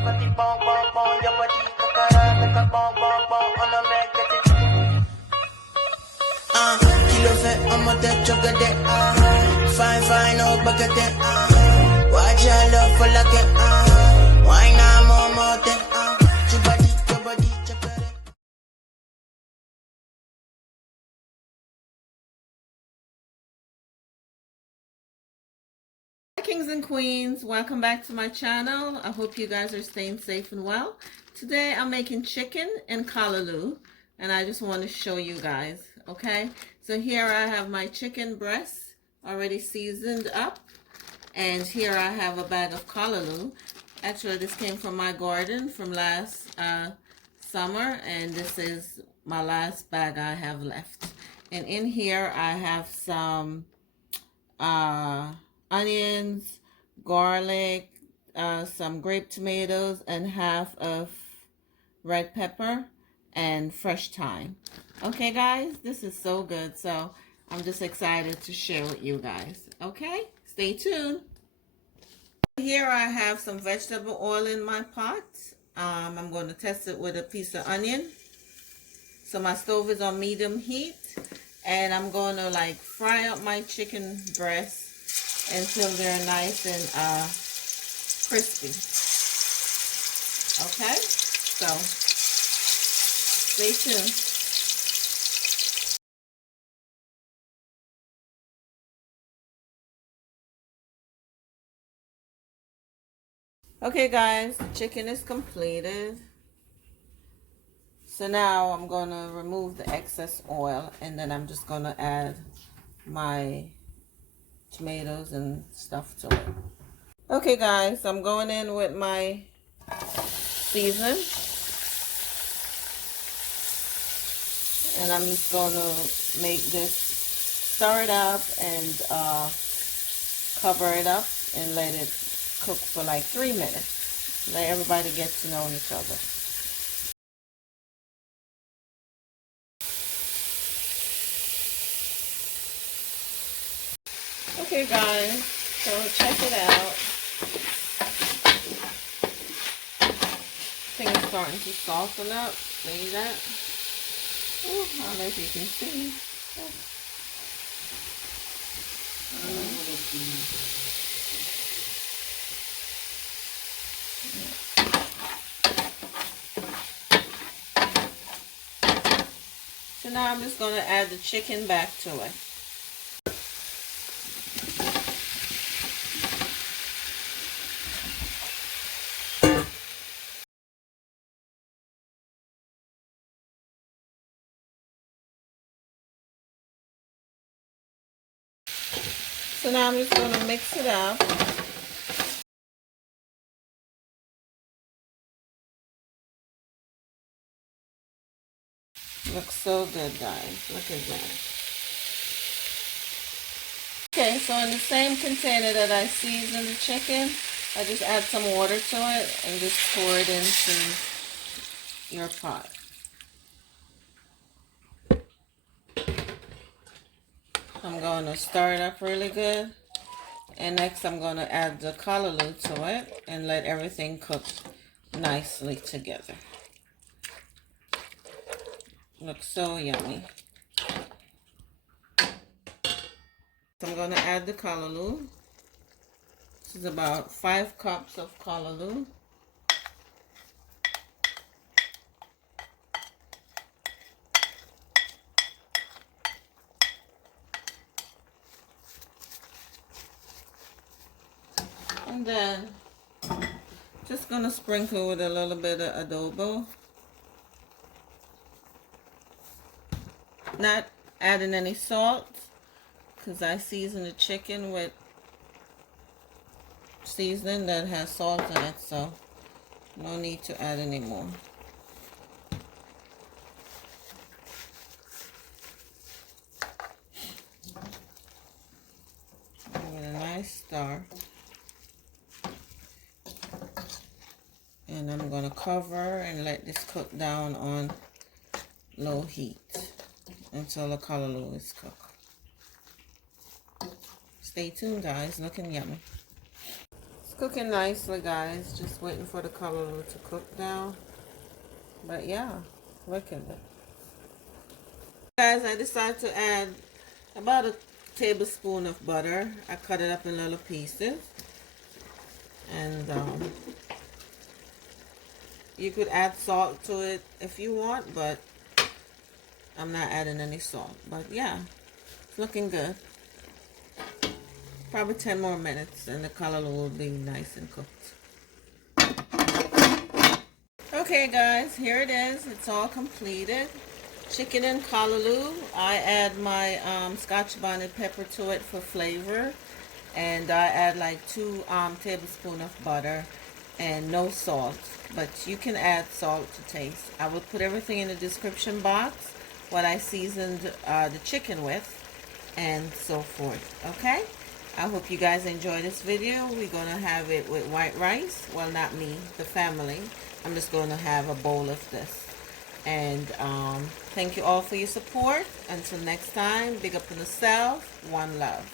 Kilo fait en mode chocolat, fine, fine, oh, baguette, watch your love for like it, why not more, your body, chocolate. Hi kings and queens, welcome back to my channel. I hope you guys are staying safe and well. Today I'm making chicken and callaloo, and I just want to show you guys. Okay, so here I have my chicken breast already seasoned up, and here I have a bag of callaloo. Actually, this came from my garden from last summer, and this is my last bag I have left. And in here I have some onions, garlic, some grape tomatoes, and half of red pepper and fresh thyme. Okay guys, this is so good, so I'm just excited to share with you guys. Okay, stay tuned. Here I have some vegetable oil in my pot. I'm going to test it with a piece of onion. So my stove is on medium heat, and I'm going to like fry up my chicken breasts until they're nice and crispy. Okay, so stay tuned. Okay guys, chicken is completed. So now I'm going to remove the excess oil, and then I'm just going to add my tomatoes and stuff to it. Okay guys, I'm going in with my season, and I'm just going to make this, stir it up and cover it up and let it cook for like 3 minutes. Let everybody get to know each other. Okay guys, so check it out. Things starting to soften up. See that? Oh, I don't know if you can see. So now I'm just going to add the chicken back to it. So now I'm just going to mix it up. Looks so good, guys. Look at that. Okay, so in the same container that I seasoned the chicken, I just add some water to it and just pour it into your pot. I'm going to stir it up really good. And next I'm going to add the callaloo to it and let everything cook nicely together. Looks so yummy. So I'm going to add the callaloo. This is about 5 cups of callaloo. And then just going to sprinkle with a little bit of adobo. Not adding any salt, because I seasoned the chicken with seasoning that has salt in it, so no need to add any more. Give it a nice stir. And I'm going to cover and let this cook down on low heat until the callaloo is cooked. Stay tuned, guys. Looking yummy. cooking nicely, guys. Just waiting for the callaloo to cook now. But yeah, look at it. Guys, I decided to add about a tablespoon of butter. I cut it up in little pieces. And you could add salt to it if you want, but I'm not adding any salt. But yeah, it's looking good. Probably 10 more minutes and the callaloo will be nice and cooked. Okay guys, here it is. It's all completed. Chicken and callaloo. I add my scotch bonnet pepper to it for flavor. And I add like 2 tablespoons of butter and no salt. But you can add salt to taste. I will put everything in the description box, what I seasoned the chicken with, and so forth. Okay? I hope you guys enjoy this video. We're going to have it with white rice. Well, not me, the family. I'm just going to have a bowl of this. And thank you all for your support. Until next time, big up on yourself. One love.